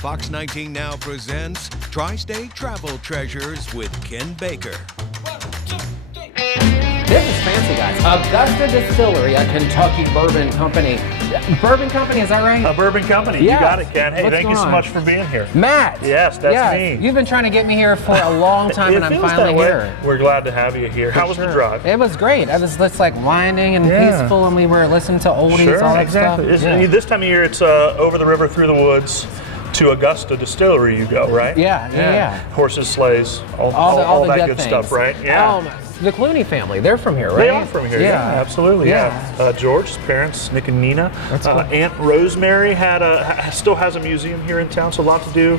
Fox 19 Now presents Tri-State Travel Treasures with Ken Baker. This is fancy, guys. Augusta Distillery, a Kentucky bourbon company. Bourbon company, is that right? A bourbon company. Yes. You got it, Ken. Hey, What's thank you going so on? much for being here. Matt. Yes, that's me. You've been trying to get me here for a long time, and I'm feels finally that way. here. We're glad to have you here. How was the drive? It was great. It was just like winding and peaceful, and we were listening to oldies, all that exactly. stuff. This time of year, it's over the river, through the woods, to Augusta Distillery you go, right? Yeah. Horses, sleighs, all the that good good stuff, things. right? Yeah. The Clooney family, they're from here, right? They are from here, yeah, absolutely, Yeah. George, his parents, Nick and Nina. That's cool. Aunt Rosemary still has a museum here in town, so a lot to do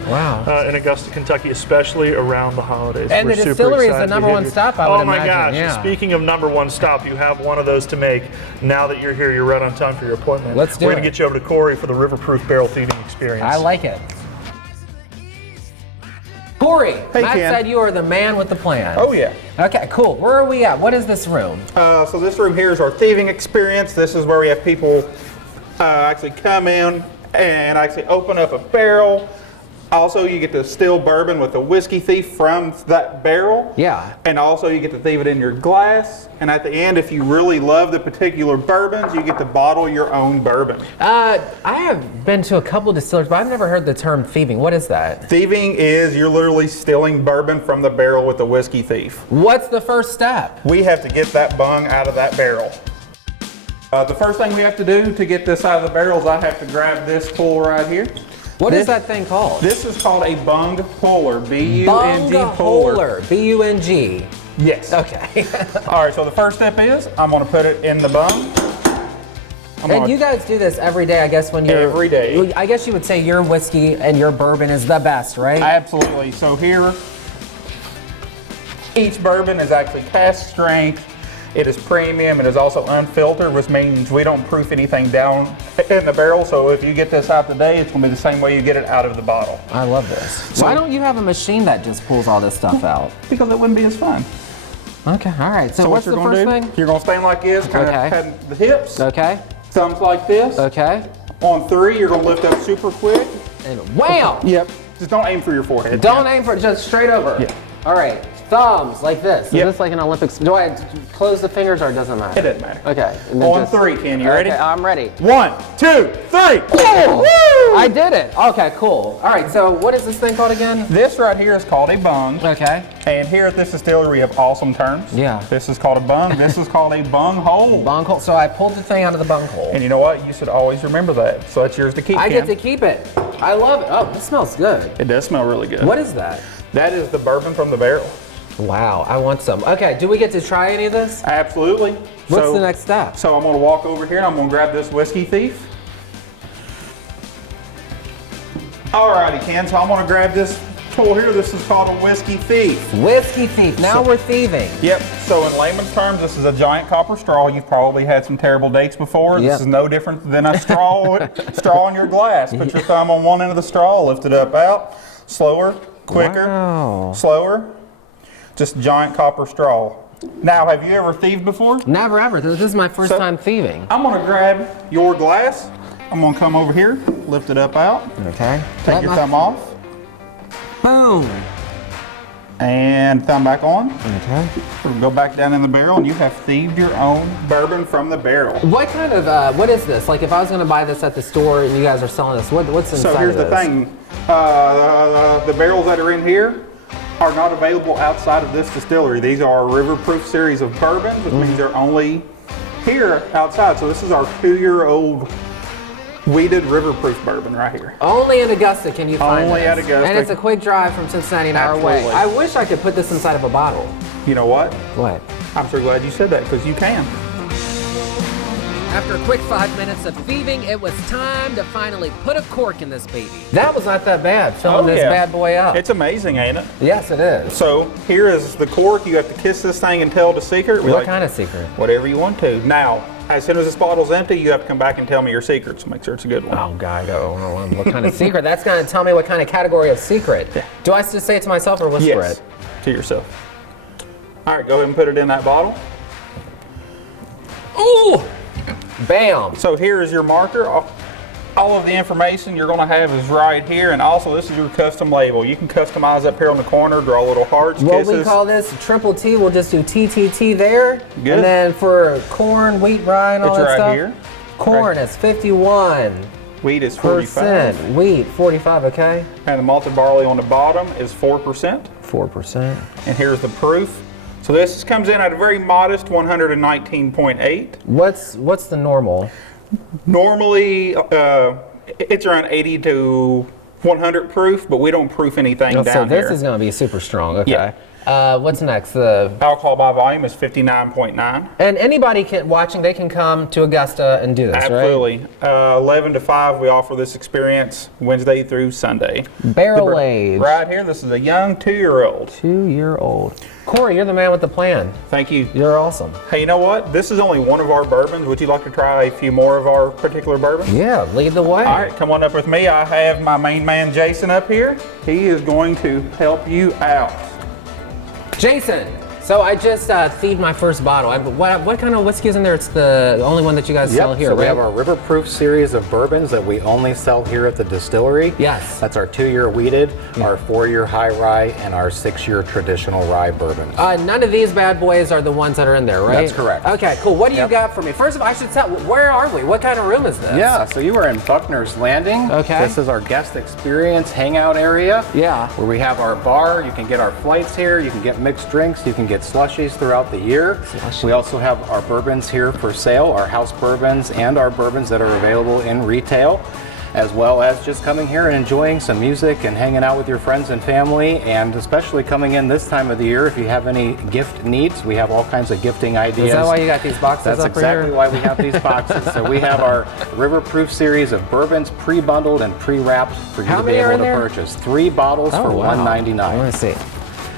in Augusta, Kentucky, especially around the holidays. And We're the super distillery is excited the to number be one here. stop, I would Oh my imagine. gosh, Yeah. Speaking of number one stop, you have one of those to make. Now that you're here, you're right on time for your appointment. Let's do We're it. going to get you over to Corey for the river-proof barrel thieving experience. I like it. Corey, Hey, Matt Ken. said you are the man with the plan. Oh yeah. Okay, cool. Where are we at? What is this room? So this room here is our thieving experience. This is where we have people actually come in and actually open up a barrel. Also, you get to still bourbon with a whiskey thief from that barrel. Yeah. And also, you get to thieve it in your glass. And at the end, if you really love the particular bourbons, you get to bottle your own bourbon. I have been to a couple distilleries, but I've never heard the term thieving. What is that? Thieving is you're literally stealing bourbon from the barrel with a whiskey thief. What's the first step? We have to get that bung out of that barrel. The first thing we have to do to get this out of the barrel is I have to grab this pull right here. What is that thing called? This is called a bung puller, B-U-N-G Bung puller. puller, B-U-N-G. Yes. Okay. All right, so the first step is I'm going to put it in the bung. And you guys do this every day, I guess, when you're... Every day. I guess you would say your whiskey and your bourbon is the best, right? Absolutely. So here, each bourbon is actually cask strength. It is premium. It is also unfiltered, which means we don't proof anything down in the barrel. So if you get this out today, it's going to be the same way you get it out of the bottle. I love this. Why don't you have a machine that just pulls all this stuff out? Because it wouldn't be as fun. Okay, all right. So what's what the you're first going to do, thing? you're going to stand like this, kind Okay. of pat the hips, Okay, thumbs like this. okay. On 3, you're going to lift up super quick. And wham! Yep. Just don't aim for your forehead. Don't aim for it, just straight over. Yeah. All right, thumbs like this. Is Yep. this like an Olympics? Do I close the fingers or it doesn't matter? It doesn't matter. Okay. And then On 3, Ken, you ready? Okay, I'm ready. 1, 2, 3. Woo! Woo! I did it. Okay, cool. All right, so what is this thing called again? This right here is called a bung. Okay. And here at this distillery, we have awesome terms. Yeah. This is called a bung. This is called a bung hole. Bung hole. So I pulled the thing out of the bung hole. And you know what? You should always remember that. So that's yours to keep, I Ken. get to keep it. I love it. Oh, this smells good. It does smell really good. What is that? That is the bourbon from the barrel. Wow, I want some. Okay, do we get to try any of this? Absolutely. What's the next step? So I'm going to walk over here and I'm going to grab this whiskey thief. Alrighty, Ken. So I'm going to grab this tool here. This is called a whiskey thief. Whiskey thief. Now we're thieving. Yep. So in layman's terms, this is a giant copper straw. You've probably had some terrible dates before. Yep. This is no different than a straw in your glass. Put your thumb on one end of the straw, lift it up out. Slower, quicker, Wow. slower. Just giant copper straw. Now, have you ever thieved before? Never ever. This is my first So- time thieving. I'm going to grab your glass. I'm going to come over here, lift it up out, Okay. take your thumb off, Boom. and thumb back on. Okay. We'll go back down in the barrel, and you have thieved your own bourbon from the barrel. What kind of, what is this? Like if I was going to buy this at the store and you guys are selling this, what's inside So here's of the this? thing. The barrels that are in here are not available outside of this distillery. These are a river-proof series of bourbons, which means they're only here outside. So this is our 2-year-old weeded river-proof bourbon right here. Only in Augusta can you find Only this. at Augusta. And it's a quick drive from Cincinnati, an hour away. Absolutely. I wish I could put this inside of a bottle. You know what? What? I'm so glad you said that, because you can. After a quick 5 minutes of thieving, it was time to finally put a cork in this baby. That was not that bad, filling this bad boy up. It's amazing, ain't it? Yes, it is. So here is the cork. You have to kiss this thing and tell the secret. What kind of secret? Whatever you want to. Now, as soon as this bottle's empty, you have to come back and tell me your secret, so make sure it's a good one. Oh, God, what kind of secret? That's going to tell me what kind of category of secret. Do I just say it to myself or whisper Yes, it? to yourself. All right, go ahead and put it in that bottle. Ooh! Bam! So here is your marker. All of the information you're going to have is right here, and also this is your custom label. You can customize up here on the corner, draw little hearts, What kisses. we call this triple T, we'll just do TTT there. Good. And then for corn, wheat, rye, and all It's that right stuff. here. Corn is 51%. Wheat is 45, Wheat 45, okay? and the malted barley on the bottom is 4%. 4%. And here's the proof. So this comes in at a very modest 119.8. What's the normal? Normally, it's around 80 to 100 proof, but we don't proof anything So down this here. is going to be super strong, okay? Yeah. What's next? The Alcohol by volume is 59.9. And anybody watching, they can come to Augusta and do this, right? Absolutely. 11 to 5, we offer this experience Wednesday through Sunday. Barrel age. Right here, this is a young 2-year-old. 2-year-old. Corey, you're the man with the plan. Thank you. You're awesome. Hey, you know what? This is only one of our bourbons. Would you like to try a few more of our particular bourbons? Yeah, lead the way. All right, come on up with me. I have my main man, Jason, up here. He is going to help you out. Jason, so I just thieved my first bottle. What kind of whiskey is in there? It's the only one that you guys sell here, so right? we have our River Proof series of bourbons that we only sell here at the distillery. Yes. That's our 2-year wheated, our 4-year high rye, and our 6-year traditional rye bourbons. None of these bad boys are the ones that are in there, right? That's correct. Okay, cool. What do you got for me? First of all, I should tell, where are we? What kind of room is this? Yeah, so you are in Buckner's Landing. Okay. This is our guest experience hangout area. Yeah. Where we have our bar. You can get our flights here. You can get mixed drinks. You can get slushies throughout the year. We also have our bourbons here for sale, our house bourbons and our bourbons that are available in retail, as well as just coming here and enjoying some music and hanging out with your friends and family, and especially coming in this time of the year if you have any gift needs. We have all kinds of gifting ideas. Is that why you got these boxes That's up exactly here? why we have these boxes. So we have our River Proof series of bourbons pre-bundled and pre-wrapped for you How to be many are able in to there? purchase. 3 bottles for wow. $1.99. I want to see.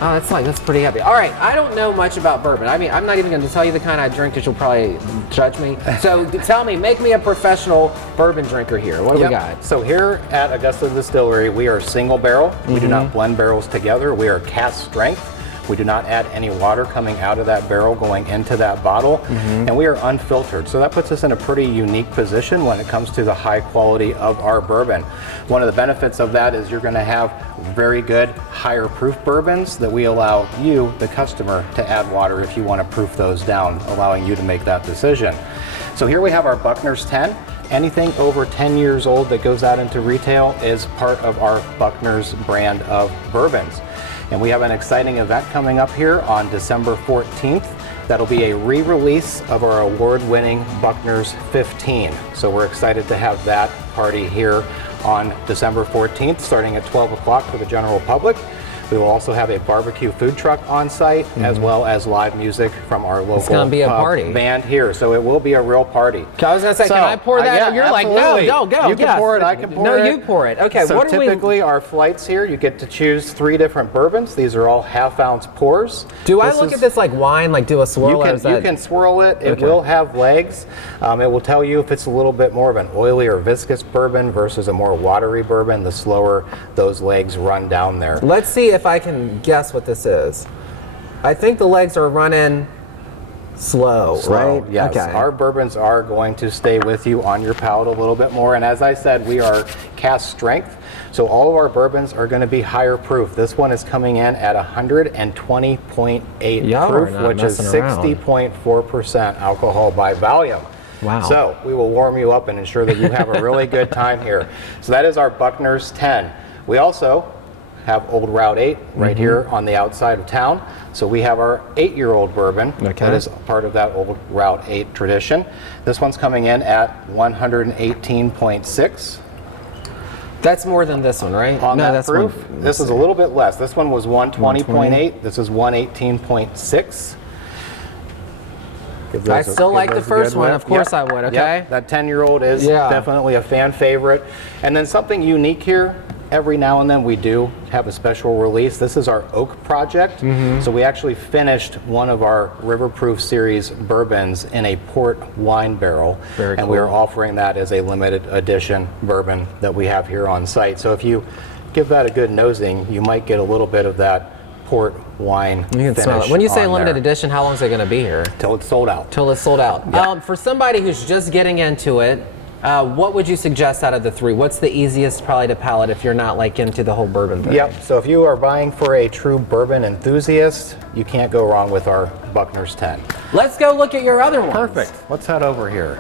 Oh, that's pretty heavy. All right, I don't know much about bourbon. I mean, I'm not even going to tell you the kind I drink because you'll probably judge me. So tell me, make me a professional bourbon drinker here. What do we got? So here at Augusta Distillery, we are single barrel. We do not blend barrels together. We are cask strength. We do not add any water coming out of that barrel going into that bottle, and we are unfiltered. So that puts us in a pretty unique position when it comes to the high quality of our bourbon. One of the benefits of that is you're going to have very good higher proof bourbons that we allow you, the customer, to add water if you want to proof those down, allowing you to make that decision. So here we have our Buckner's 10. Anything over 10 years old that goes out into retail is part of our Buckner's brand of bourbons. And we have an exciting event coming up here on December 14th. That'll be a re-release of our award-winning Buckner's 15. So we're excited to have that party here on December 14th, starting at 12 o'clock for the general public. We will also have a barbecue food truck on site, as well as live music from our local gonna be a party. band here. So it will be a real party. I was going to say, So, can I pour that? yeah, You're like, absolutely. no, go. You can pour it, I can pour no, it. No, you pour it. Okay, So what do we... typically our flights here, you get to choose 3 different bourbons. These are all half-ounce pours. Do I look at this like wine, like do a swirl? You can swirl it. It Okay. will have legs. It will tell you if it's a little bit more of an oily or viscous bourbon versus a more watery bourbon. The slower those legs run down there. Let's see if I can guess what this is. I think the legs are running slow, right? Yes. Okay. Our bourbons are going to stay with you on your palate a little bit more. And as I said, we are cask strength. So all of our bourbons are going to be higher proof. This one is coming in at 120.8 Y'all are proof, not which is messing around. 60.4% alcohol by volume. Wow. So we will warm you up and ensure that you have a really good time here. So that is our Buckner's 10. We also have Old Route 8 right here on the outside of town. So we have our 8-year-old bourbon that is part of that Old Route 8 tradition. This one's coming in at 118.6. That's more than this one, right? On no, that that's proof, one. this is a little bit less. This one was 120.8. This is 118.6. I still like the first one. Of course I would, okay? Yep. That 10-year-old is Yeah. definitely a fan favorite. And then something unique here, every now and then we do have a special release. This is our Oak Project. So we actually finished one of our River Proof series bourbons in a port wine barrel. Very and we are cool. offering that as a limited edition bourbon that we have here on site. So if you give that a good nosing, you might get a little bit of that port wine You can smell finish it. When you say on limited there. edition, how long is it going to be here? Till it's sold out. Till it's sold out. Yeah. For somebody who's just getting into it, What would you suggest out of the three? What's the easiest probably to palate if you're not like into the whole bourbon thing? Yep, so if you are buying for a true bourbon enthusiast, you can't go wrong with our Buckner's 10. Let's go look at your other ones. Perfect, let's head over here.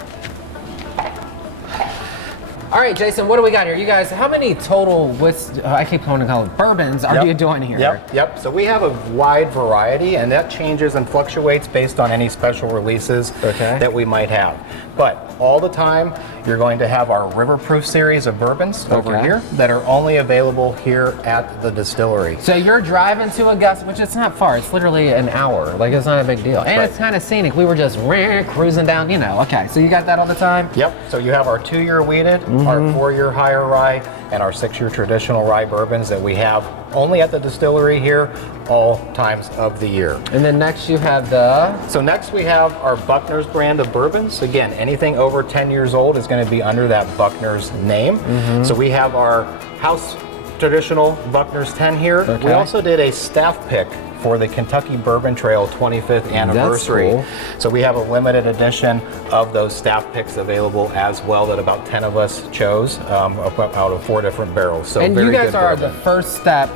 All right, Jason, what do we got here? You guys, how many total I keep calling them bourbons are you doing here? Yep. So we have a wide variety, and that changes and fluctuates based on any special releases that we might have. But all the time, you're going to have our River Proof series of bourbons over here that are only available here at the distillery. So you're driving to Augusta, which it's not far. It's literally an hour. Like, it's not a big deal. And it's kind of scenic. We were just cruising down, you know. Okay, so you got that all the time? Yep. So you have our 2-year wheated, our 4-year higher rye, and our 6-year traditional rye bourbons that we have only at the distillery here all times of the year. And then next you have the... So next we have our Buckner's brand of bourbons. Again, anything over 10 years old is going to be under that Buckner's name. So we have our house traditional Buckner's 10 here. We also did a staff pick for the Kentucky Bourbon Trail 25th anniversary. That's cool. So we have a limited edition of those staff picks available as well that about 10 of us chose out of 4 different barrels. So and very you guys good are bourbon. the first step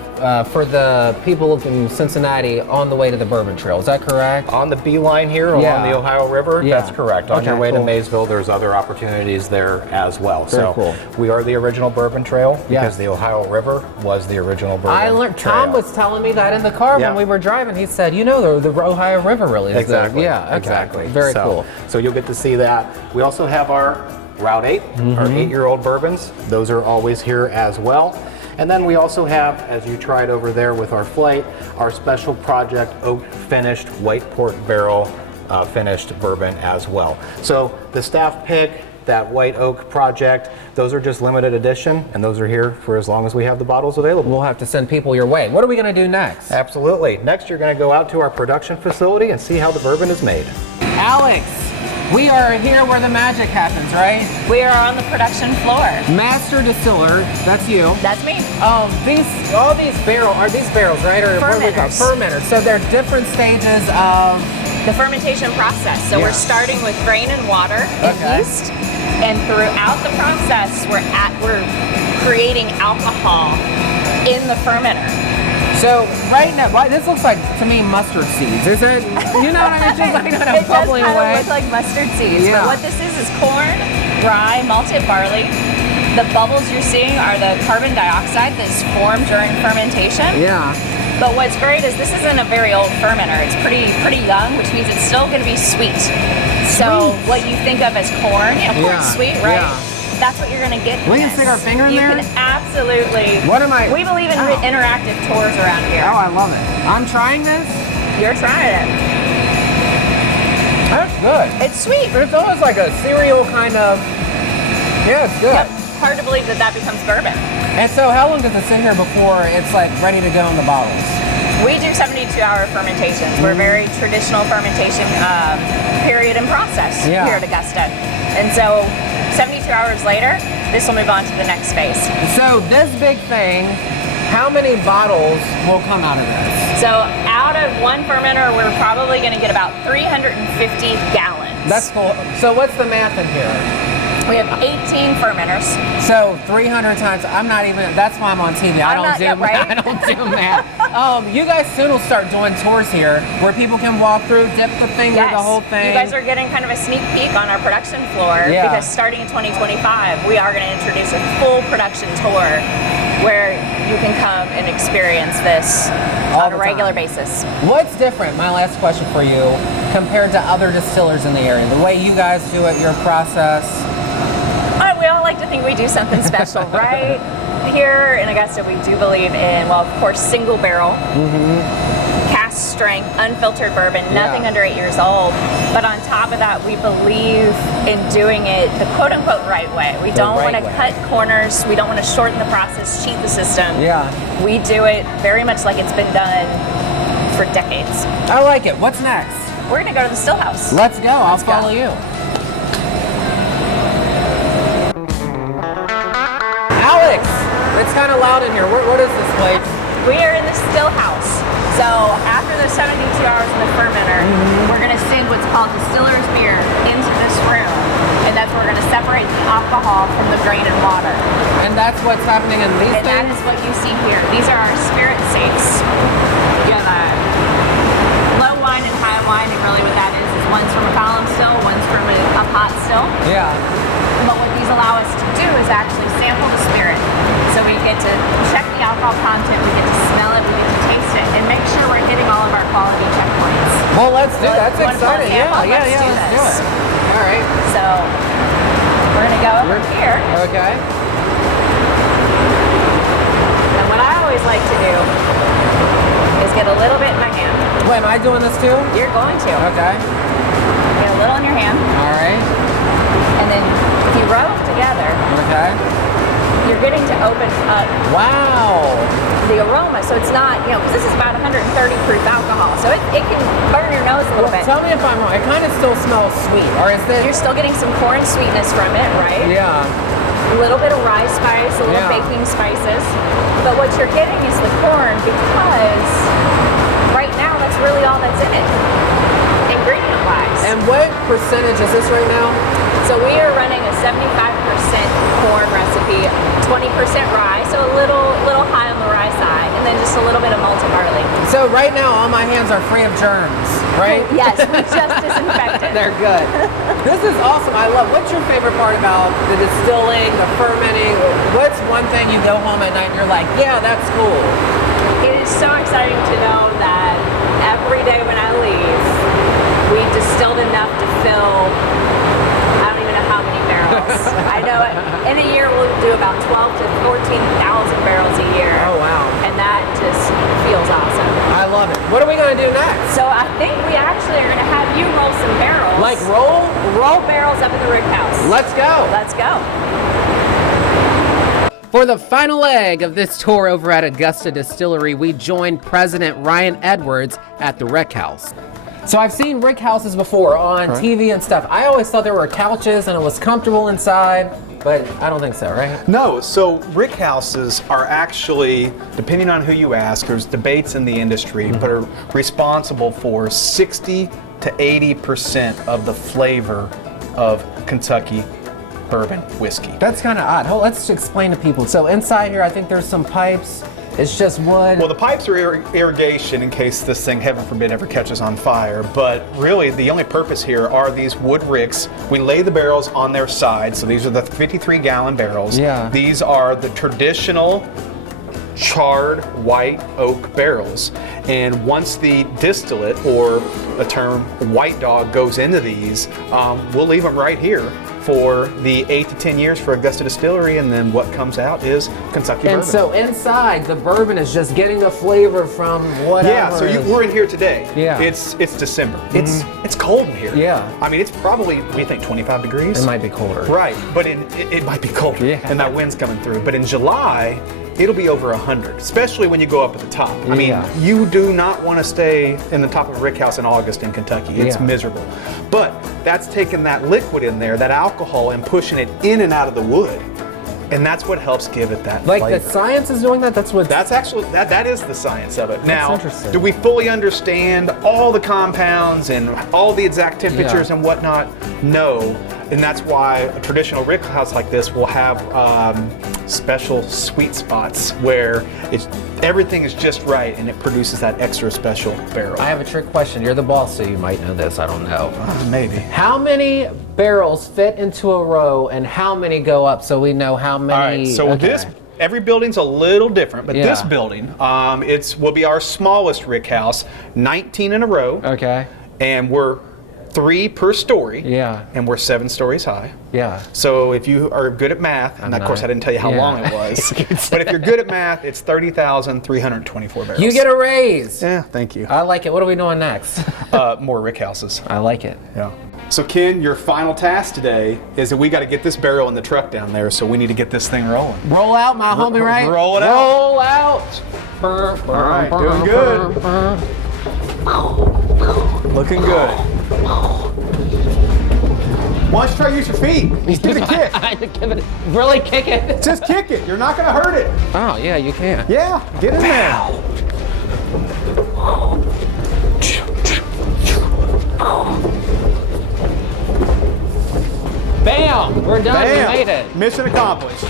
for the people in Cincinnati on the way to the Bourbon Trail. Is that correct? On the beeline here along the Ohio River, that's correct. On your way to Maysville, there's other opportunities there as well. Very cool. We are the original Bourbon Trail because the Ohio River was the original Bourbon Trail. Tom was telling me that in the car when we were driving. He said, you know, the Ohio River really is exactly. Exactly. Very cool. So you'll get to see that. We also have our Route 8, our 8-year-old bourbons. Those are always here as well. And then we also have, as you tried over there with our flight, our special project oak finished white port barrel finished bourbon as well. So the staff pick, that white oak project, those are just limited edition, and those are here for as long as we have the bottles available. We'll have to send people your way. What are we going to do next? Absolutely. Next, you're going to go out to our production facility and see how the bourbon is made. Alex, we are here where the magic happens, right? We are on the production floor. Master distiller, that's you. That's me. All these barrels, right? Or what do we call Fermenters. fermenters. So they're different stages of The fermentation process. So we're starting with grain and water and yeast, and throughout the process, we're creating alcohol in the fermenter. So right now, this looks like to me mustard seeds. Is it? You know what I mean? Just like kind of bubbling away. It does kind of look like mustard seeds. But what this is corn, rye, malted barley. The bubbles you're seeing are the carbon dioxide that's formed during fermentation. Yeah. But what's great is this isn't a very old fermenter. It's pretty young, which means it's still going to be sweet. So what you think of as corn, corn's sweet, right? Yeah. That's what you're going to get. We can stick our finger in there? You can absolutely. We believe in interactive tours around here. Oh, I love it. I'm trying this. You're trying it. That's good. It's sweet. It's almost like a cereal kind of. Yeah, it's good. Yep. Hard to believe that becomes bourbon. And so how long does it sit here before it's like ready to go in the bottles? We do 72-hour fermentations. We're a very traditional fermentation period and process here at Augusta. And so 72 hours later, this will move on to the next phase. So this big thing, how many bottles will come out of this? So out of one fermenter, we're probably going to get about 350 gallons. That's cool. So what's the math in here? We have 18 fermenters. So 300 times, I'm not even, that's why I'm on TV. I don't do math. You guys soon will start doing tours here where people can walk through, dip the finger, the whole thing. You guys are getting kind of a sneak peek on our production floor because starting in 2025, we are going to introduce a full production tour where you can come and experience this on a regular basis. What's different, my last question for you, compared to other distillers in the area? The way you guys do it, your process? We all like to think we do something special, right? Here in Augusta, we do believe in, well, of course, single barrel, cast strength, unfiltered bourbon, nothing under 8 years old. But on top of that, we believe in doing it the quote-unquote right way. We don't want to cut corners. We don't want to shorten the process, cheat the system. Yeah. We do it very much like it's been done for decades. I like it. What's next? We're going to go to the still house. Let's go. I'll follow you. Alex, it's kind of loud in here. What is this place? We are in the still house. So after the 72 hours in the fermenter, we're going to send what's called distiller's beer into this room. And that's where we're going to separate the alcohol from the grain and water. And that's what's happening in these And that things? is what you see here. These are our spirit safes. You have low wine and high wine, and really what that is one's from a column still, one's from a pot still. Yeah. But what these allow us to do is actually sample the spirit. So we get to check the alcohol content, we get to smell it, we get to taste it, and make sure we're hitting all of our quality checkpoints. Well, let's do it. That's You wanna exciting. sample? Yeah, Let's do let's do this. it. All right. So we're gonna go over here. Okay. And what I always like to do is get a little bit in my hand. Wait, am I doing this too? You're going to. Okay. Get a little in your hand, All right. and then if you rub them together, Okay. you're getting to open up Wow. the aroma. So it's not, because this is about 130 proof alcohol, so it can burn your nose a little bit. Tell me if I'm wrong. It kind of still smells sweet, or is You're this? still getting some corn sweetness from it, right? Yeah. A little bit of rye spice, a little Yeah. baking spices. But what you're getting is the corn, because right now that's really all that's in it, ingredient-wise. And what percentage is this right now? So we are running a 75% corn recipe, 20% rye, so a little high on the rye side, and then just a little bit of malted barley. So right now, all my hands are free of germs, right? Yes, we just disinfected. They're good. This is awesome. I love. What's your favorite part about the distilling, the fermenting? What's one thing you go home at night and you're like, yeah, that's cool? It is so exciting to know that every day when I leave, we distilled enough to fill, I don't even know how many barrels. I know in a year we'll do about 12 to 14,000 barrels a year. Oh, wow. And that just feels awesome. I love it. What are we going to do next? So I think we actually are going to have you roll some barrels. Like roll? Roll barrels up in the rig house. Let's go. Let's go. For the final leg of this tour over at Augusta Distillery, we joined President Ryan Edwards at the Rick House. So I've seen Rick houses before on TV and stuff. I always thought there were couches and it was comfortable inside, but I don't think so, right? No, so rick houses are actually, depending on who you ask, there's debates in the industry, but are responsible for 60 to 80% of the flavor of Kentucky bourbon whiskey. That's kind of odd. Let's explain to people. So inside here, I think there's some pipes. It's just wood. Well, the pipes are irrigation in case this thing, heaven forbid, ever catches on fire. But really, the only purpose here are these wood ricks. We lay the barrels on their side. So these are the 53-gallon barrels. Yeah. These are the traditional charred white oak barrels. And once the distillate, or the term white dog, goes into these, we'll leave them right here for the 8 to 10 years for Augusta Distillery, and then what comes out is Kentucky and bourbon. so inside, the bourbon is just getting the flavor from whatever. Yeah, so we're in here today. Yeah. It's December. It's cold in here. Yeah. I mean, it's probably, we think 25 degrees. It might be colder. Right, but it might be colder. Yeah. And that wind's coming through. But in July, it'll be over 100, especially when you go up at the top. I mean, Yeah. you do not want to stay in the top of a rick house in August in Kentucky. It's Yeah. miserable. But that's taking that liquid in there, that alcohol, and pushing it in and out of the wood. And that's what helps give it that Like flavor. the science is doing that? That's what. That's actually, that is the science of it. Now, interesting. do we fully understand all the compounds and all the exact temperatures Yeah. and whatnot? No. And that's why a traditional rick house like this will have special sweet spots where everything is just right and it produces that extra special barrel. I have a trick question. You're the boss, so you might know this. I don't know. Maybe. How many barrels fit into a row, and how many go up, so we know how many? All right, so okay. every building's a little different, but Yeah. this building, will be our smallest rick house, 19 in a row. Okay. And we're 3 per story. Yeah. And we're 7 stories high. Yeah. So if you are good at math, and of course I didn't tell you how Yeah. long it was, but if you're good at math, it's 30,324 barrels. You get a raise. Yeah, thank you. I like it. What are we doing next? More rick houses. I like it. Yeah. So Ken, your final task today is that we got to get this barrel in the truck down there, so we need to get this thing rolling. Roll out, my homie, right? Roll it out. Roll out. All right, doing good. Looking good. Why don't you try to use your feet? Just give it a kick. I give it. Really kick it. Just kick it. You're not going to hurt it. Oh yeah, you can. Yeah, get in there. Bam! We're done. Bam. We made it. Mission accomplished.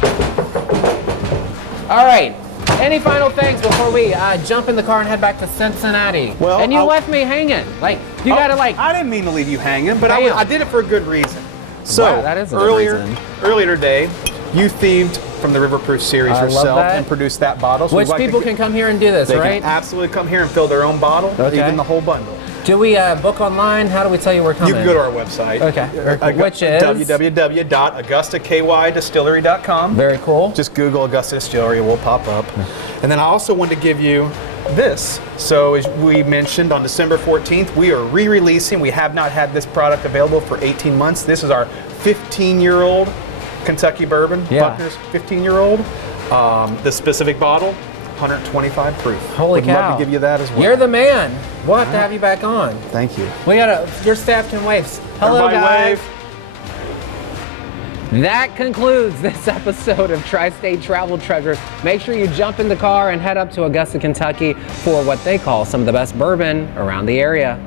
All right. Any final things before we jump in the car and head back to Cincinnati? Well, and you left me hanging. Like, you gotta like. I didn't mean to leave you hanging, but Bam. I did it for a good reason. So, Wow, that is a good reason. earlier today, you thieved from the River Proof series I love yourself that. and produced that bottle. So Which we'd like to people get- can come here and do this, They right? can absolutely come here and fill their own bottle, Okay. even the whole bundle. Do we book online? How do we tell you we're coming? You can go to our website. Okay. Which is? www.augustakydistillery.com. Very cool. Just Google Augusta Distillery, it will pop up. And then I also wanted to give you this. So as we mentioned, on December 14th, we are re-releasing. We have not had this product available for 18 months. This is our 15-year-old Kentucky bourbon, Yeah. Buckner's 15-year-old. The specific bottle, 125 proof. Holy Would cow. love to give you that as well. You're the man. We'll have to have you back on. Thank you. We gotta, your staff can wave. Hello, Everybody guys. That concludes this episode of Tri-State Travel Treasures. Make sure you jump in the car and head up to Augusta, Kentucky for what they call some of the best bourbon around the area.